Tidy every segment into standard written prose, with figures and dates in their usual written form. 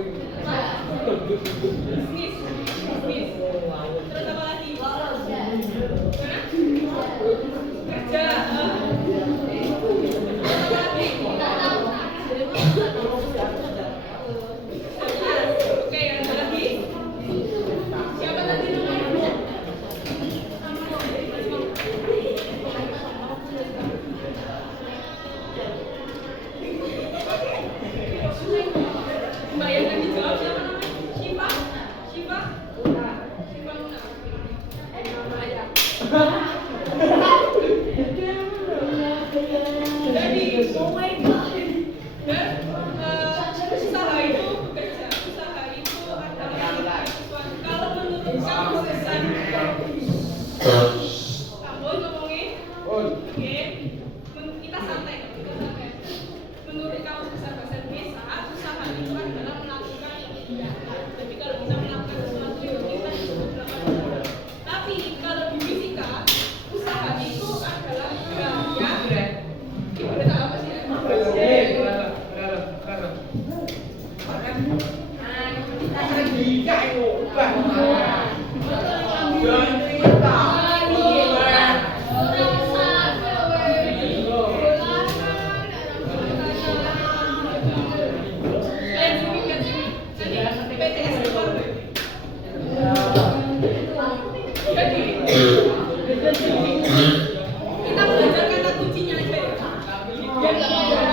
Terus apa lagi? Kerja. Oke, ada lagi? Siapa tadi namanya? Mbak yang tadi jawab siapa namanya? Syifa? Syifa? Syifa Luna. Nama ya. Jadi, oh my god. Dan usaha itu bekerja. Usaha itu adalah sesuatu. Kalau menurut kamu besar, kamu ngomongin, oke? Kita santai. Menurut kamu besar bahasa Indonesia, usaha itu adalah melakukan kegiatan. Jadi kalau bisa melakukan sesuatu itu kita disebut melakukan. Tapi kalau di fisika, usaha itu adalah gaya. Kita apa sih? Kita belajar kata kuncinya aja ya. Biar nggak belajar.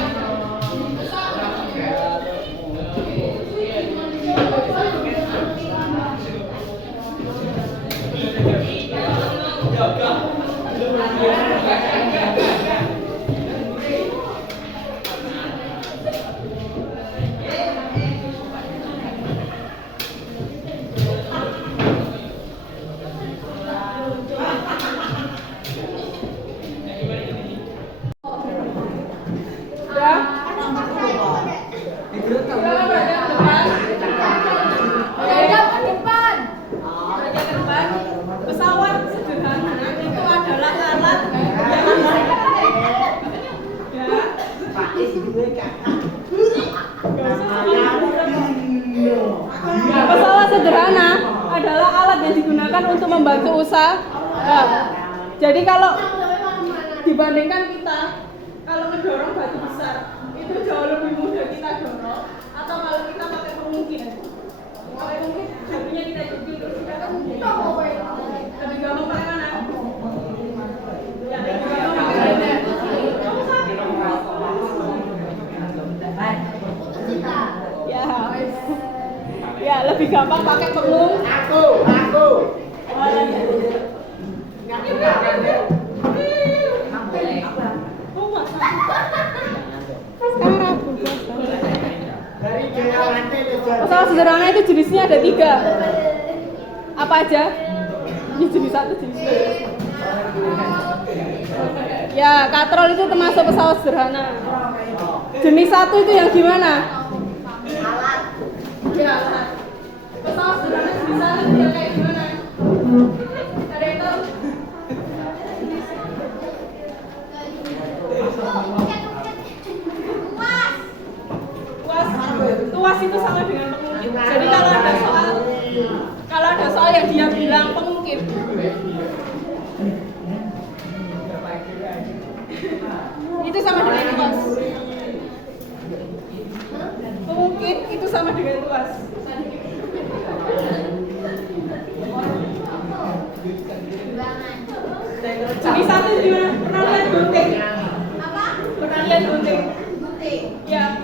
Pesawat sederhana itu adalah alat pesawat sederhana adalah alat yang digunakan untuk membantu usaha. Jadi kalau dibandingkan kita kalau ngedorong batu besar itu jauh lebih mudah kita dorong atau kalau kita pakai pengungkit. Pakai pengungkit jadinya kita jepit terus kita kan lebih gampang pakai mana? Ya, lebih gampang pakai ini. Kamu sakit dong. Ya, lebih gampang pakai pengungkit. Aku. Pesawat sederhana itu jenisnya ada 3. Apa aja? Ini jenis 1, jenis 2. Ya, katrol itu termasuk pesawat sederhana. Jenis 1 itu yang gimana? Alat. Ya, alat. Pesawat sederhana jenis 1 itu yang kayak gimana? Ada yang tahu? Tuas itu sama dengan pengungkit. Jadi kalau ada soal yang dia bilang pengungkit, itu sama dengan tuas. Pengungkit itu sama dengan tuas. Jadi 1 gimana? Pernah lihat gunting? Apa? Pernah lihat gunting? Gunting? Ya.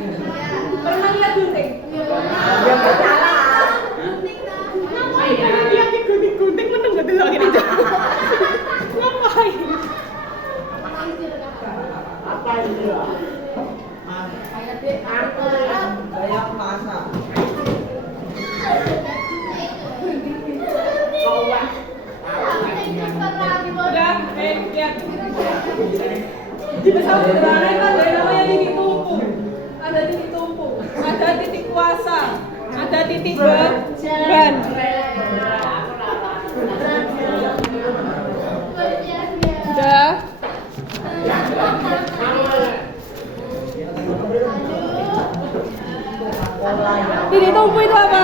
Pernah lihat gunting? Ya pernah. Ngapain dia gunting meneng gak dulu akhirnya? Ngapain? Apa itu? Aku gaya masak. Kawat. Udah, lihat. Di pesawat sederhana itu ada yang namanya titik tumpu. Ada titik tumpu, ada titik kuasa, ada titik beban. Udah. Titik tumpu itu apa?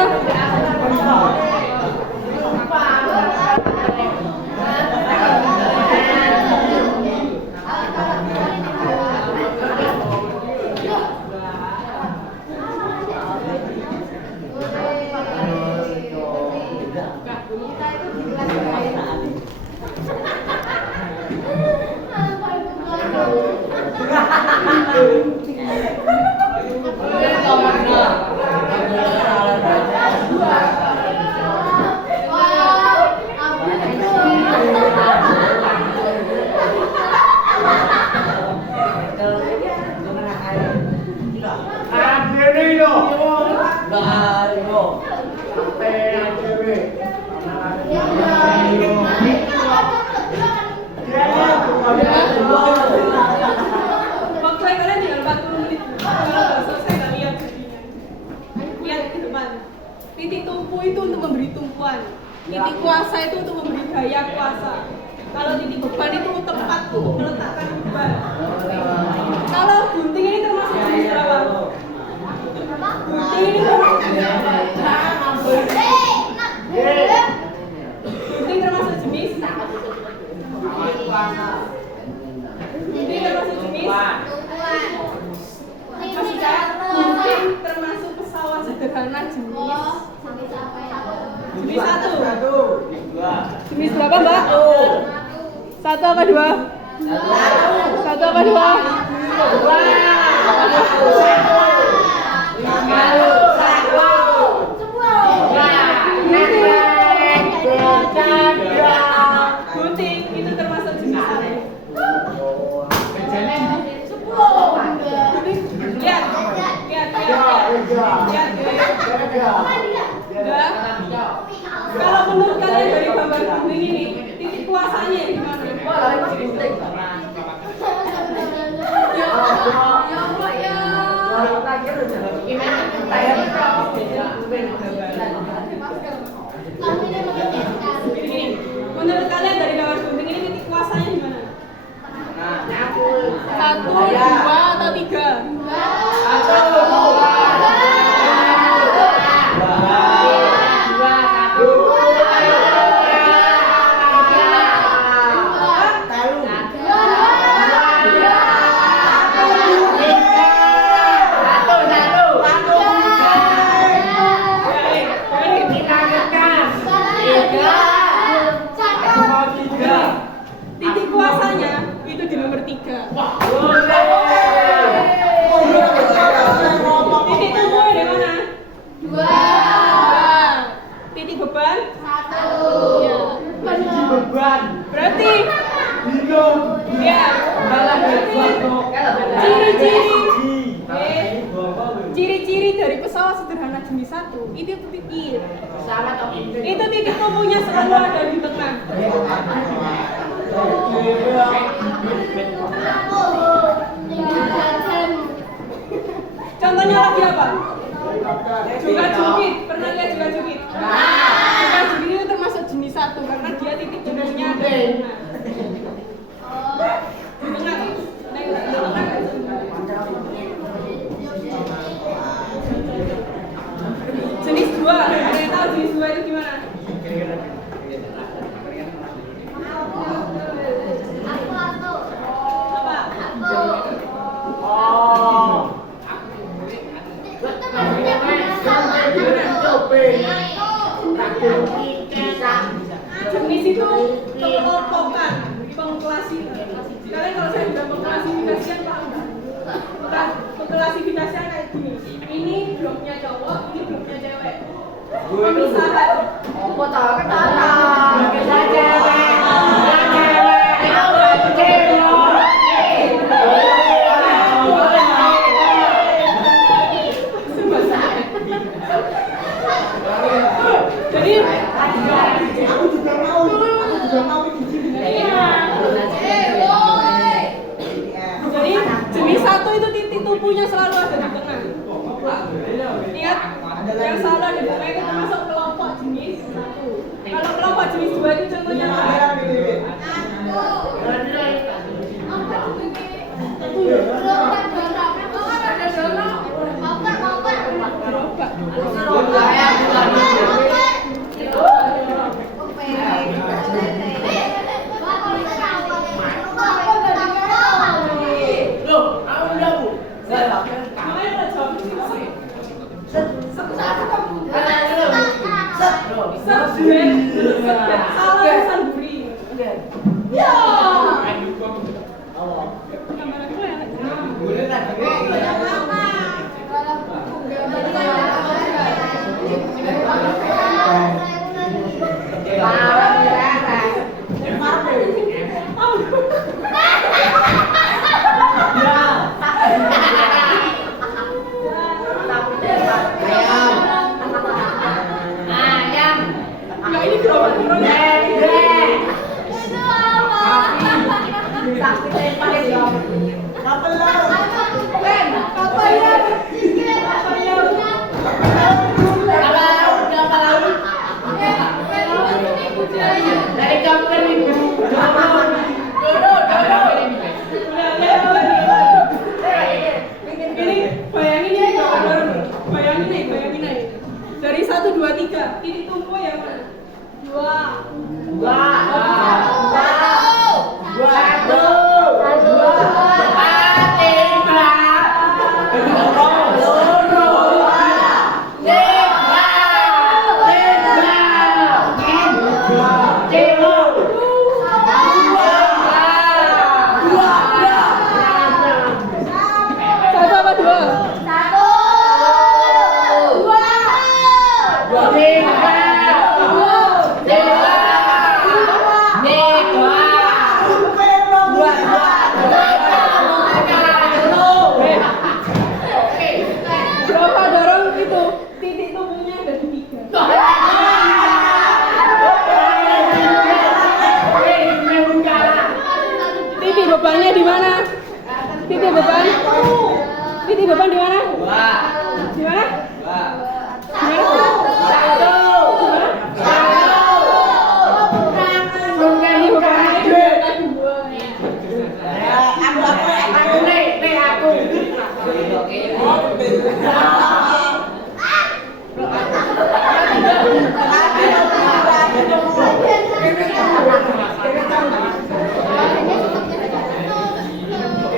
Waktu kalian tinggal 40 menit. Kalau nggak selesai nggak lihat jadinya. Lihat ke depan. Titik tumpu itu untuk memberi tumpuan. Titik kuasa itu untuk memberi gaya kuasa. Kalau titik beban itu tempat untuk meletakkan beban. Kalau gunting ini termasuk jenis berapa? Gunting ini termasuk jenis berapa? Gunting termasuk jenis? Gunting termasuk jenis? Maksudnya gunting termasuk pesawat sederhana jenis? Jenis 1. Jenis berapa, Mbak? 1 apa 2? 1 apa 2? Gunting itu termasuk jenis 1. Lihat. Kalau menurut kalian dari gambar gunting ini, titik kuasanya di mana? Menurut kalian dari gambar gunting ini titik kuasanya di mana? 1, 2, atau 3? 1. Titik kuasanya itu di nomor 3. Titik tumpu di mana? 2. Titik beban? 1. Ya. Titik beban. Berarti ya. Ciri-ciri dari pesawat sederhana jenis 1 itu titik. Itu titik tumpunya selalu ada di tengah. Contohnya lagi apa? Juga jukit. Pernah lihat juga jukit? Juga jukit itu termasuk jenis 1 karena dia titik tumpunya ada di tengah. Di tengah. Jenis 2, ada yang tahu jenis 2 itu gimana? Jenis itu kelompokan, pengklasifikasian. Kalian kalau saya bilang pengklasifikasian paham nggak? Pengklasifikasian kayak gini. Ini bloknya cowok, ini bloknya cewek. Pemisahan. Apa tahu ketara? Kita cewek. Jadi jenis 1 itu titik tumpunya selalu ada di tengah. Lihat, yang selalu ada di tengah itu termasuk kelompok jenis 1. Kalau kelompok jenis 2 itu contohnya apa? Salah pesan buri. Ya. Gambar aku enak. Enggak, ini gerobak bayangin nih. Dari 1, 2, 3, titik tumpu yang mana? 1 apa 2? Berapa dorong itu? Titik tumpunya ada di 3. Titik bebannya di mana? Titik beban? Titik beban di mana? Di mana?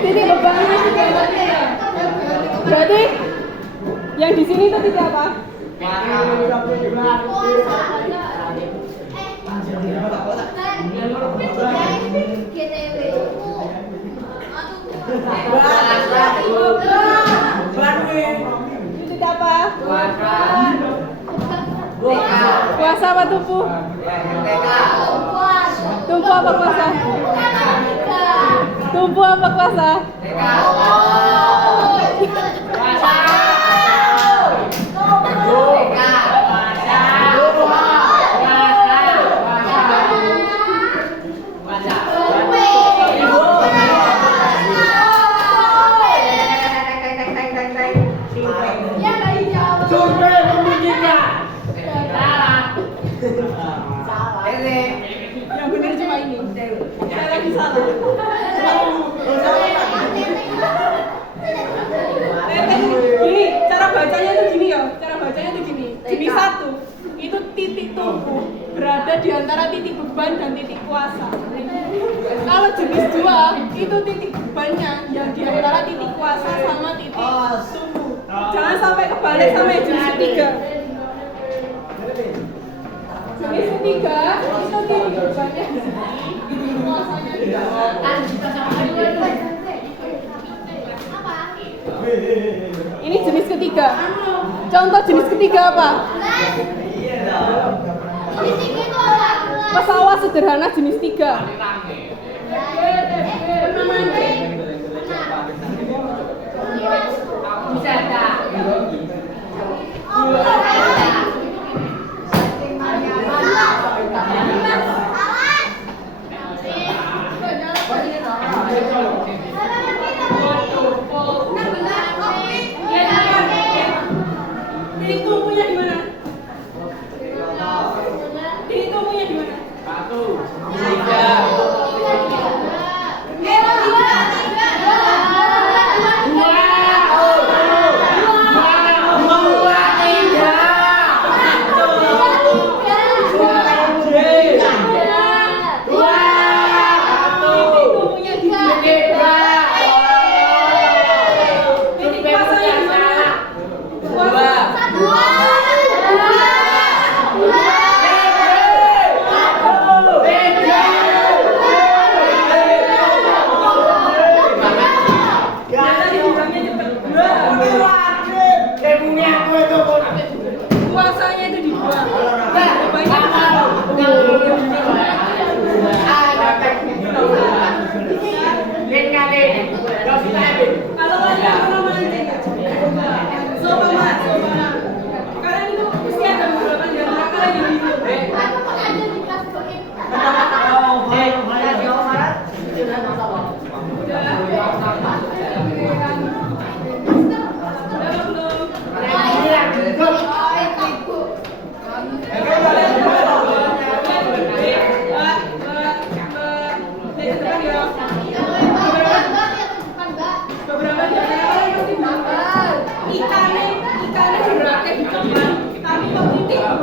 Titik bebannya berarti yang di sini itu titik apa? Titik apa? Kuasa apa tumpu? Tumpu apa kuasa? Tumpu apa kuasa? Yang benar cuma ini. Saya lagi salah. Gini, cara bacanya tuh gini ya. Cara bacanya tuh gini. Jenis 1 itu titik tumpu berada di antara titik beban dan titik kuasa. Kalau jenis 2 itu titik bebannya yang di antara titik kuasa sama titik tumpu. Jangan sampai kebalik sama yang jenis 3. Jenis 3 itu titik bebannya di sini, titik kuasanya di bawah. Ini jenis ketiga. Contoh jenis ketiga apa? Pesawat sederhana jenis 3. Titik tumpunya di mana? Titik tumpunya di mana? 1, 2, 3.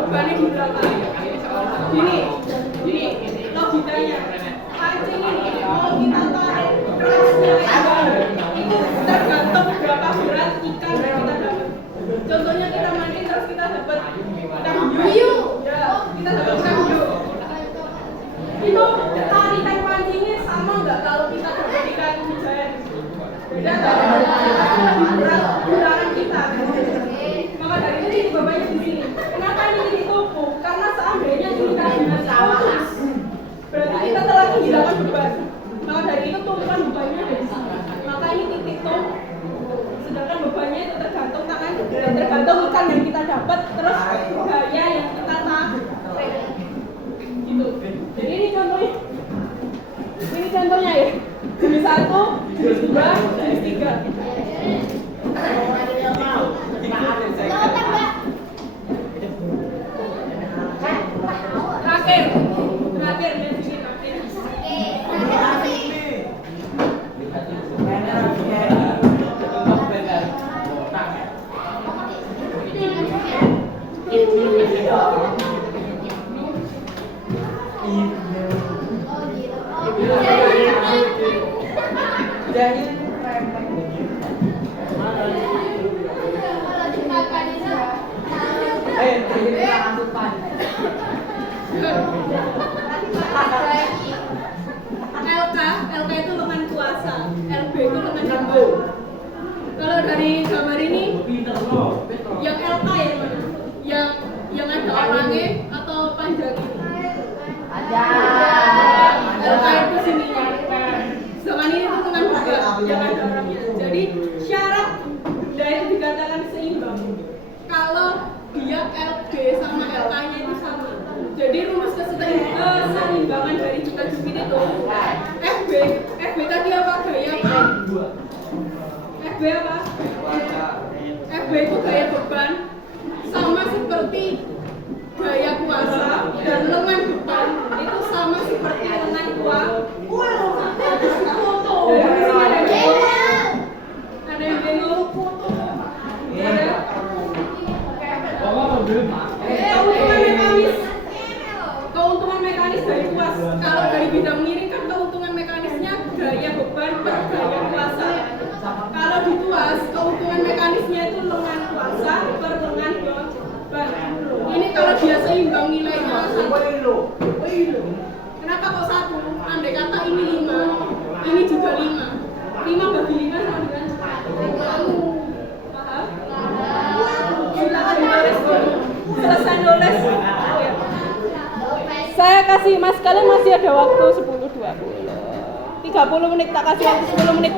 bebannya di belakang. Gini logikanya. Pancing ini mau kita tarik kerasnya itu tergantung berapa berat ikan yang kita dapat. Contohnya kita mancing terus kita dapat ikan hiu, ya kita dapat ikan hiu. Itu tarikan pancingnya sama nggak kalau kita dapat ikan mujair? Beda nggak? Lebih berat gerakan kita. Maka dari itu titik bebannya di sini. Kenapa ini titik tumpuk? Karena seandainya kita putus, berarti kita telah kehilangan beban. Maka dari itu tumpukan bebannya ada di sini. Maka ini titik tumpuk. Sedangkan bebannya itu tergantung tangan dan tergantung ikan yang kita dapat, terus gaya yang kita tarik. Gitu. Jadi ini contohnya. Ini contohnya ya. Jenis 1, jenis 2, jenis 3. Terakhir di sini LK itu lengan kuasa, LB itu lengan beban. Kalau dari gambar ini, yang LK yang mana? Yang ada orangnya atau panjang ini? Ada. LK itu sininya. Sedangkan ini itu lengan beban, yang ada orangnya. Jadi syarat benda itu dikatakan seimbang kalau dia LB sama LK-nya itu sama. Jadi rumus keseimbangan dari Cukajupit itu FB tadi apa? Gaya apa? FB apa? FB itu gaya beban sama seperti gaya kuasa, dan lengan beban itu sama seperti lengan kuasa. Ada yang bingung? Keuntungan mekanis dari kuas. Kalau dari bidang miring kan keuntungan mekanisnya gaya beban per gaya kuasa. Kalau di tuas keuntungan mekanisnya itu lengan kuasa per lengan beban. Ini kalau dia seimbang nilainya 1. Kenapa kok 1? Andai kata ini 5, ini juga 5. 5 bagi 5 sama dengan 1. Paham? Silakan nulis dulu. Selesai nulis. Saya kasih mas, kalian masih ada waktu 10, 20, 30 menit, tak kasih waktu 10 menit.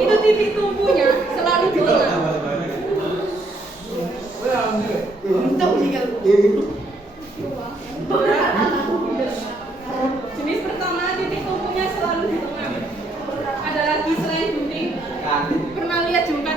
Itu titik tumpunya selalu di tengah. Jenis pertama titik tumpunya selalu di tengah. Ada lagi selain gunting. Pernah lihat jungkat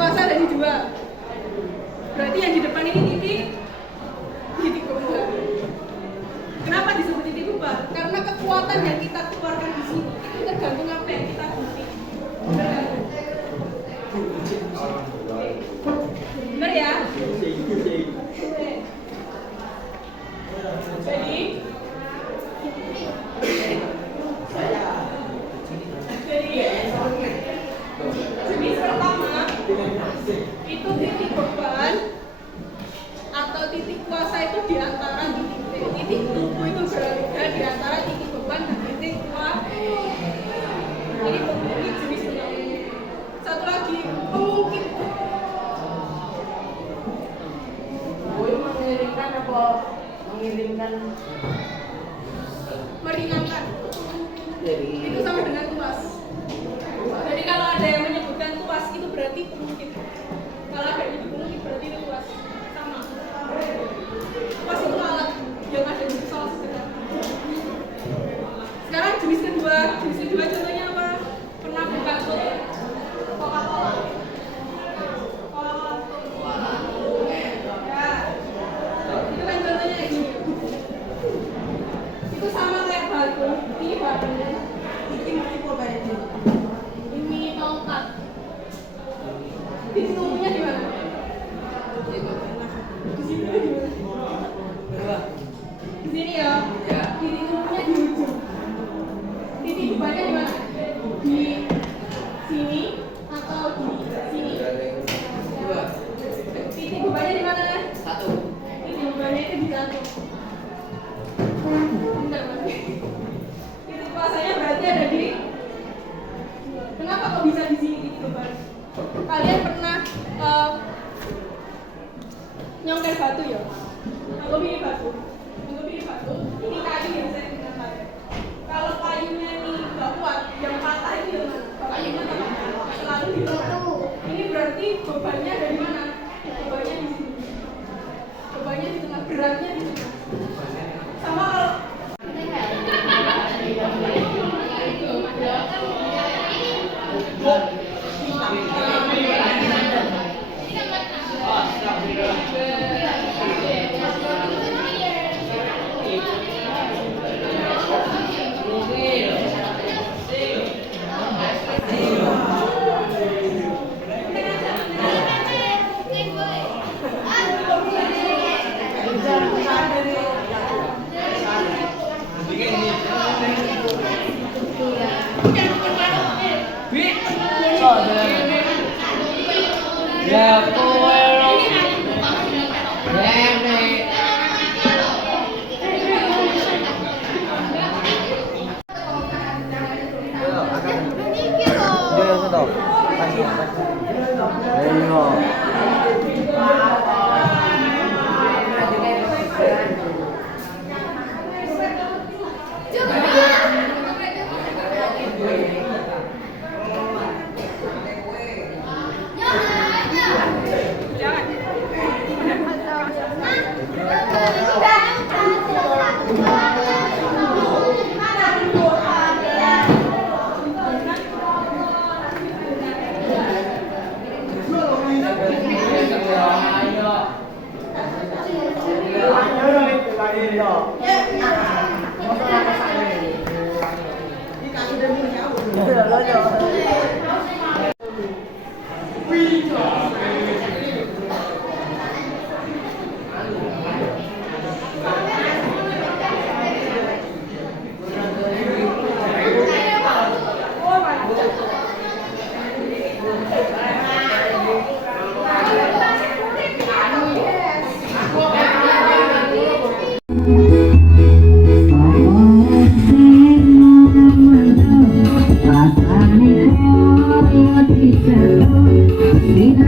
kuasa ada di 2. Berarti yang di depan ini titik kembar. Kenapa disebut titik kembar? Karena kekuatan yang kita keluarkan di sini itu tergantung apa yang kita gunting. Benar ya? Jenis pertama itu titik beban atau titik kuasa itu di antara titik tubuh itu berada di antara titik beban dan titik kuasa. Ini jenis pertama. Satu lagi pemungkit. Mengirimkan apa? Mengirimkan Meringankan. Itu sama dengan tuas. Jadi kalau ada yang menyebutkan tuas itu berarti pemungkit. Kalau ada yang menyebut pemungkit berarti itu tuas. Sama. Tuas itu alat yang ada di pesawat sederhana. Sekarang jenis kedua. Jenis kedua contohnya apa? Pernah buka tuh Coca-Cola. Ya. Itu kan contohnya kayak gini. Itu sama kayak batu. Ini batunya. Ini tongkat. Titik tumpunya di mana? Di sini di mana? Di sini ya. Titik tumpunya di ujung. Titik bebannya di mana? Di sini atau di sini? Titik bebannya di mana? Titik bebannya itu di jantung. Bentar, Mas. Titik kuasanya berarti ada di. Kenapa kok bisa di sini titik beban? Kalian pernah nyongkel batu ya? Anggap ini batu. Ini kayu yang saya gunakan. Kalau kayunya ini nggak kuat, yang patah itu ya kayunya selalu di tengah. Ini berarti bebannya dari mana? Bebannya di sini. Bebannya di tengah, beratnya di tengah. Sama kalau ya Hãy subscribe cho kênh Ghiền Mì Gõ để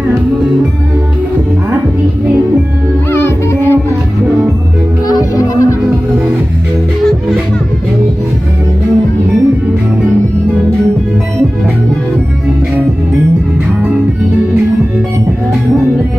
không bỏ lỡ